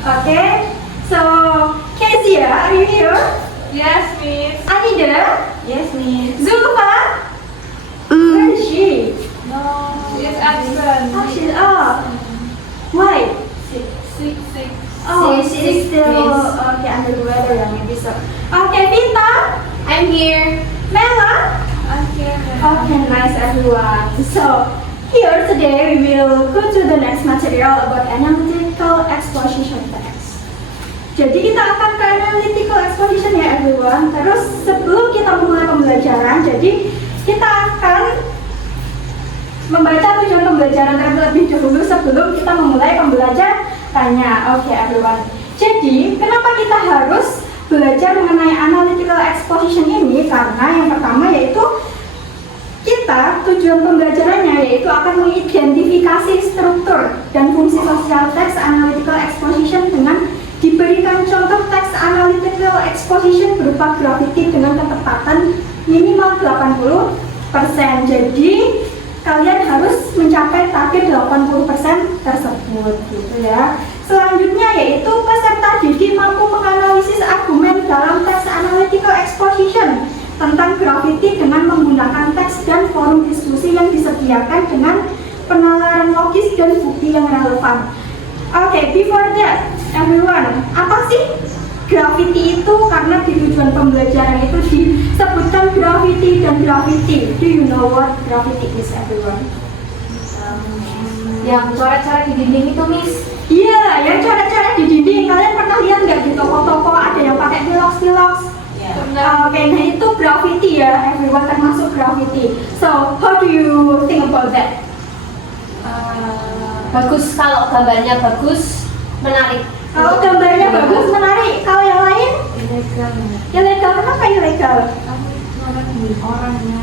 Okay. So, Kezia, are you here? Yes, Miss. Anida? Yes, Miss. Zulfa? Where is she? No, she's absent. Oh, she's up. Why? Sick. Oh, Sick, she's still Miss. okay under the weather, yeah, maybe so. Okay, Vita? I'm here. Mela? I'm here. Okay, nice everyone. So, here today we will go to the next material about analytical exposition text. Jadi kita akan ke analytical exposition ya everyone. Terus sebelum kita mulai pembelajaran, jadi kita akan membaca tujuan pembelajaran terlebih dahulu sebelum kita memulai pembelajarannya. Oke everyone. Jadi kenapa kita harus belajar mengenai analytical exposition ini? Karena yang pertama yaitu kita tujuan pembelajarannya yaitu akan mengidentifikasi struktur dan fungsi sosial teks analytical exposition dengan diberikan contoh teks analytical exposition berupa grafiti dengan ketepatan minimal 80%. Jadi kalian harus mencapai target 80% tersebut gitu ya. Selanjutnya yaitu peserta didik mampu menganalisis argumen dalam teks analytical exposition tentang grafiti dengan menggunakan teks dan forum diskusi yang disediakan dengan penalaran logis dan bukti yang relevan. Oke, before that, everyone, apa sih grafiti itu? Karena di tujuan pembelajaran itu disebutkan grafiti dan grafiti. Do you know what grafiti is, everyone? Yang coret-coret di dinding itu, Miss. Iya, yang coret-coret di dinding. Kalian pernah lihat nggak di toko-toko ada yang pakai piloks-piloks? Oke, nah itu graffiti ya, everyone, termasuk graffiti. So, how do you think about that? Bagus kalau gambarnya bagus, menarik. Kalau gambarnya bagus, menarik. Kalau yang lain? Ilegal. Ilegal, kenapa ilegal? Orangnya.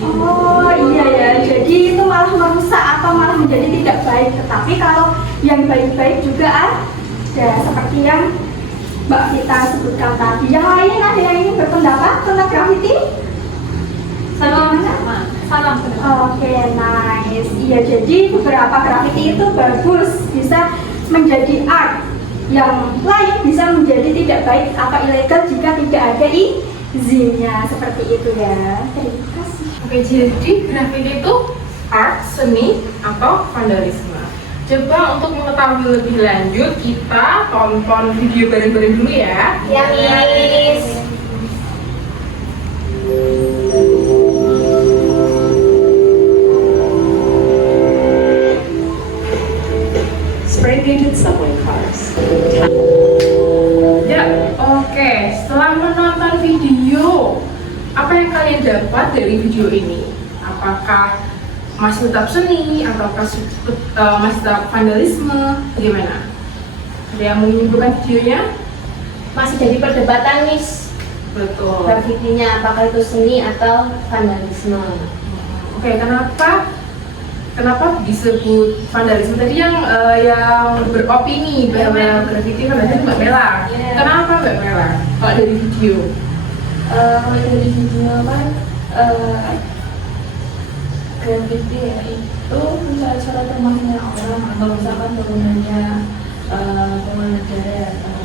Oh iya ya, jadi itu malah merusak atau malah menjadi tidak baik. Tetapi kalau yang baik-baik juga ada, seperti yang Mbak Vita sebutkan tadi. Yang lain ada yang ingin berpendapat tentang graffiti? Salam. Oke, nice. Iya, jadi beberapa graffiti itu bagus, bisa menjadi art. Yang lain bisa menjadi tidak baik atau ilegal jika tidak ada izinnya. Seperti itu ya. Terima kasih. Oke, jadi grafiti itu art, seni, atau vandalisme. Coba untuk mengetahui lebih lanjut, kita tonton video bareng-bareng dulu ya. Ya, Miss. Spray-painted subway cars. Ya, oke. Setelah menonton video, apa yang kalian dapat dari video ini? Apakah masih tetap seni ataukah masih tetap vandalisme? Bagaimana? Ada yang mau menyimpulkan videonya? Masih jadi perdebatan, Miss. Betul. Grafitinya apakah itu seni atau vandalisme? Oke, kenapa disebut vandalisme? Tadi yang beropini bahwa grafiti vandalisme Mbak Mela. Yeah. Kenapa Mbak Mela? Kalau dari video? Kalau dari video kan grafiti ya itu cara rumahnya orang atau misalkan bangunannya bangunan negara atau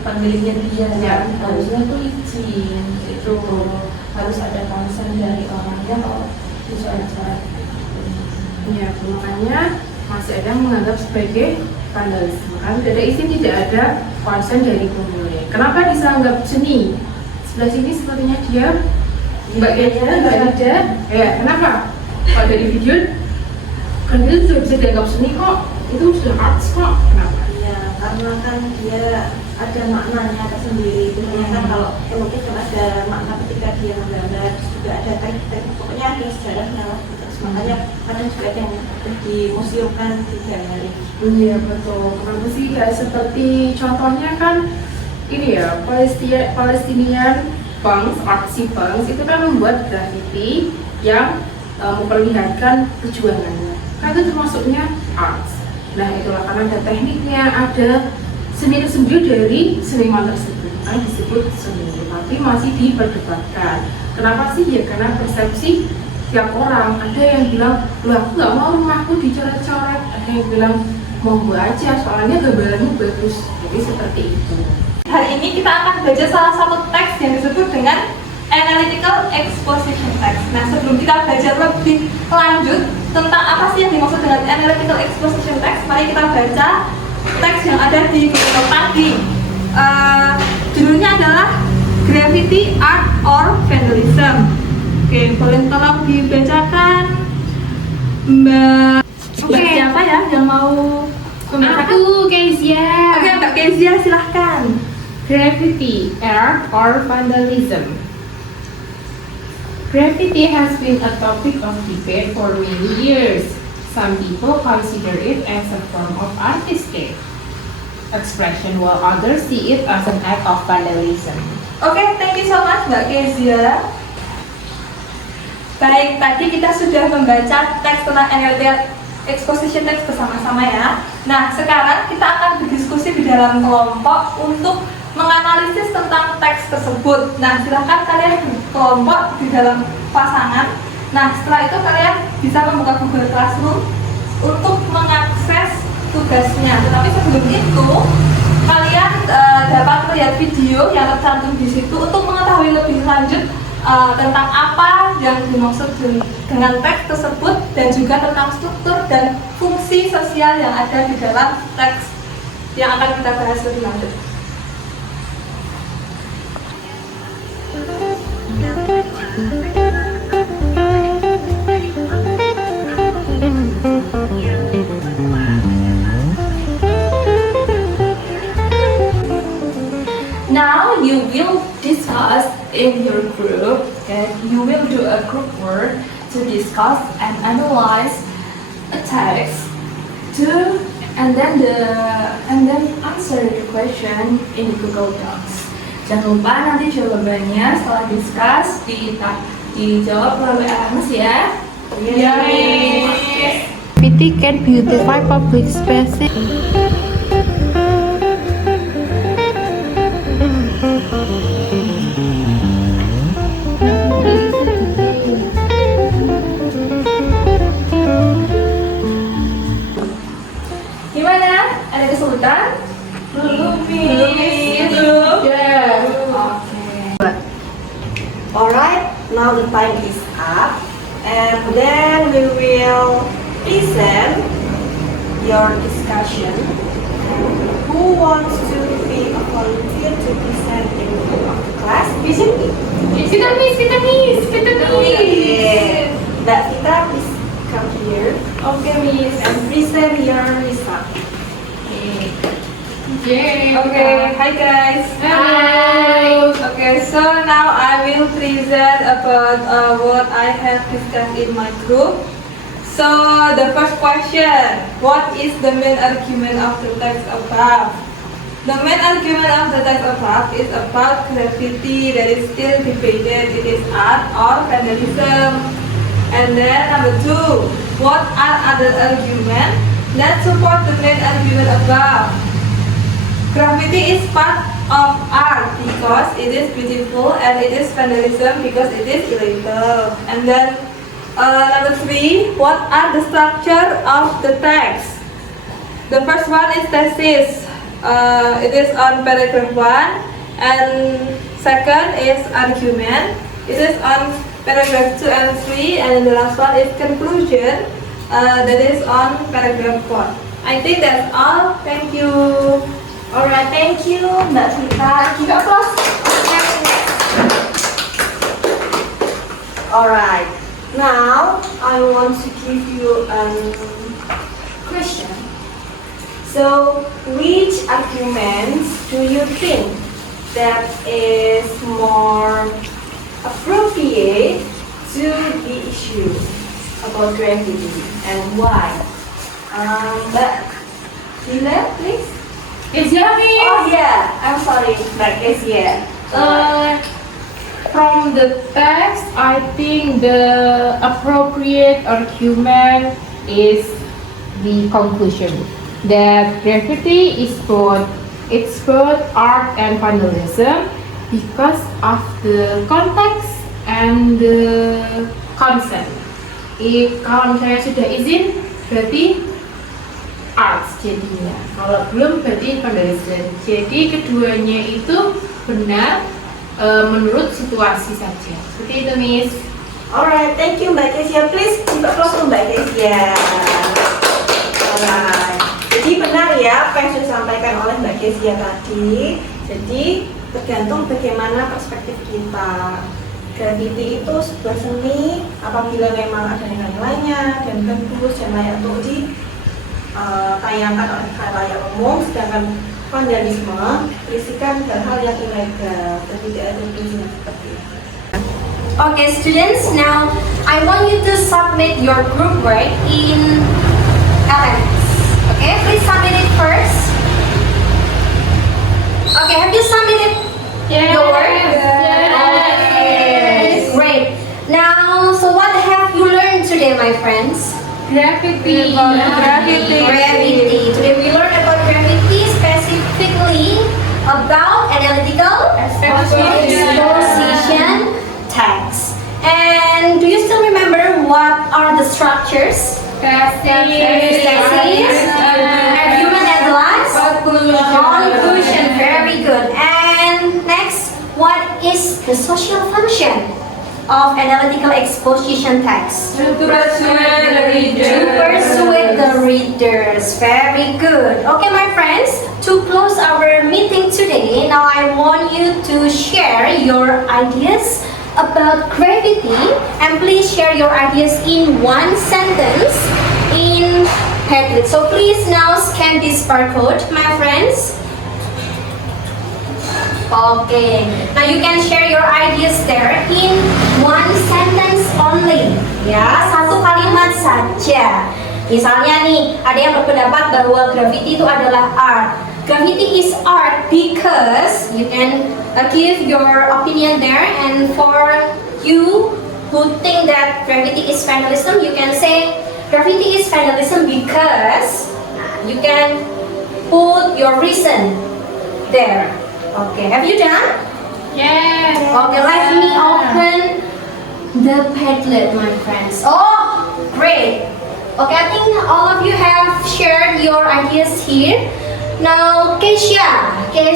pemiliknya dia Ya. kan harusnya tuh izin itu harus ada konsen dari orangnya kalau dicoret-coret. Ya, makanya masih ada yang menganggap sebagai vandalisme. Kan tidak ada izin, tidak ada konsen dari pemilik. Kenapa dianggap seni? Sebelah sini sepertinya dia Mbak Ida. Ya, kenapa? Kalau dari video kan itu sudah bisa dianggap seni kok, itu sudah arts kok. Kenapa? Iya, karena kan dia ada maknanya tersendiri. Biasanya kan kalau pelukis kan ada makna ketika dia menggambar, terus juga ada teknik, pokoknya ada sejarahnya lah. Terus makanya kadang juga ada yang dimuseumkan di galeri. Iya betul. Kenapa sih kayak seperti contohnya kan ini ya Palestinian punks, artsy punks itu kan membuat graffiti yang memperlihatkan perjuangannya. Kan itu termasuknya arts. Nah itulah karena ada tekniknya, ada seni tersendiri dari seniman tersebut. Kan disebut seni, tapi masih diperdebatkan. Kenapa sih? Ya karena persepsi tiap orang. Ada yang bilang, loh aku nggak mau rumahku dicoret-coret. Ada yang bilang, monggo aja, soalnya gambarannya bagus. Jadi seperti itu. Hari ini kita akan baca salah satu teks yang disebut dengan Analytical Exposition Text. Nah, sebelum kita belajar lebih lanjut tentang apa sih yang dimaksud dengan Analytical Exposition Text, mari kita baca teks yang ada di buku tadi. Judulnya adalah Graffiti, Art, or Vandalism. Oke, boleh tolong dibacakan Mbak siapa ya yang mau membacakan? Aku Kezia. Oke, Mbak Kezia silahkan. Graffiti, art, or vandalism. Graffiti has been a topic of debate for many years. Some people consider it as a form of artistic expression, while others see it as an act of vandalism. Oke, thank you so much Mbak Kezia. Baik, tadi kita sudah membaca teks tentang analytical exposition text bersama-sama ya. Nah, sekarang kita akan berdiskusi di dalam kelompok untuk menganalisis tentang teks tersebut. Nah, silahkan kalian berkelompok di dalam pasangan. Nah, setelah itu kalian bisa membuka Google Classroom untuk mengakses tugasnya. Tetapi sebelum itu, kalian dapat melihat video yang tercantum di situ untuk mengetahui lebih lanjut tentang apa yang dimaksud dengan teks tersebut dan juga tentang struktur dan fungsi sosial yang ada di dalam teks yang akan kita bahas lebih lanjut. Now you will discuss in your group, okay? You will do a group work to discuss and analyze a text and then answer the question in Google Docs. Jangan lupa nanti jawabannya setelah discuss dijawab melalui SMS ya. Iya, Miss. Graffiti can beautify public spaces. Gimana? Ada kesulitan? Belum, Miss. Belum? Yeah. Oke. Alright, now the time is up, and then we will present your discussion. Who wants to be a volunteer to present in front of the class? Present. Kita miss. Okay. Mbak Vita, please come here Oke, Miss. and present your result. Yay. Okay, hi guys. Hi. Okay, so now I will present about what I have discussed in my group. So the first question, what is the main argument of the text above? The main argument of the text above is about graffiti that is still debated. It is art or vandalism. And then number two, what are other arguments that support the main argument above? Graffiti is part of art because it is beautiful, and it is vandalism because it is illegal. And then number three, what are the structure of the text? The first one is thesis. It is on paragraph 1, and second is argument. It is on paragraph 2 and 3, and the last one is conclusion. That is on paragraph 4. I think that's all. Thank you. Alright, thank you Mbak Vita. Give applause. Alright, now I want to give you a question. So, which arguments do you think that is more appropriate to the issue about graffiti and why? Mbak Dila, please. Kezia, Miss. Oh yeah, I'm sorry, Mbak Kezia. From the text, I think the appropriate argument is the conclusion that graffiti is both art and vandalism because of the context and the concept. Kalau misalnya sudah izin, berarti arts jadinya. Kalau belum berarti vandalism. Jadi keduanya itu benar menurut situasi saja. Seperti itu, Miss. Alright, thank you Mbak Kezia. Please give applause to Mbak Kezia. Alright. Jadi benar ya apa yang sudah disampaikan oleh Mbak Kezia tadi. Jadi tergantung bagaimana perspektif kita. Graffiti itu sebuah seni apabila memang ada nilai-nilainya dan bagus dan layak untuk ditayangkan oleh khalayak umum. Sedangkan vandalisme berisikan hal-hal yang ilegal dan tidak ada tujuan seperti itu. Okay, students, now I want you to submit your group work in LMS. Okay, please submit it first. Okay, have you submitted your work? Okay, great. Now, so what have you learned today, my friends? Graffiti. Gravity. Today we learned about gravity, specifically about analytical exposition text. And do you still remember what are the structures? Thesis, argument at last, conclusion. Very good. And next, what is the social function of analytical exposition text? To persuade the reader. To persuade the readers. Very good. Okay, my friends, to close our meeting today, now I want you to share your ideas about gravity, and please share your ideas in one sentence in Padlet. So please now scan this barcode, my friends. Okay, now you can share your ideas there in one sentence only. Ya, satu kalimat saja. Misalnya nih, ada yang berpendapat bahwa graffiti itu adalah art. Graffiti is art because you can give your opinion there, and for you who think that graffiti is vandalism, you can say graffiti is vandalism because you can put your reason there. Okay, have you done? Yes. Okay, let me open the Padlet, my friends. Oh, great. Okay, I think all of you have shared your ideas here. Now, Keisha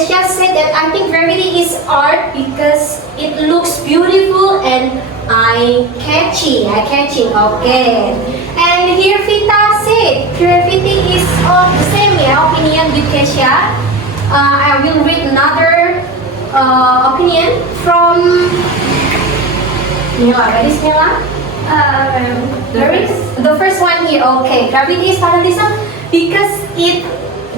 said that I think graffiti is art because it looks beautiful and eye-catching. Okay. And here Vita said graffiti is of the same opinion with Keisha. I will read another opinion from Mila. Where is Mila? The first one here. Okay, graffiti is vandalism because it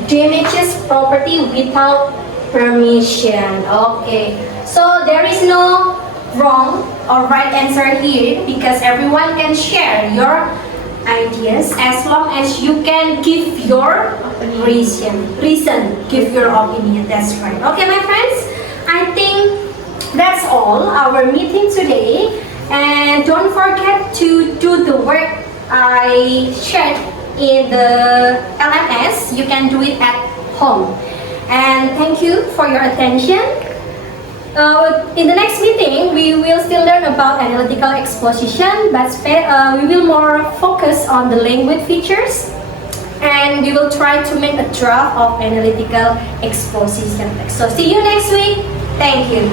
damages property without permission. Okay, so there is no wrong or right answer here because everyone can share your ideas as long as you can give your reason, give your opinion. That's right. Okay, my friends, I think that's all our meeting today, and don't forget to do the work I shared in the LMS. You can do it at home. And thank you for your attention. In the next meeting, we will still learn about analytical exposition, but we will more focus on the language features, and we will try to make a draft of analytical exposition text. So see you next week. Thank you.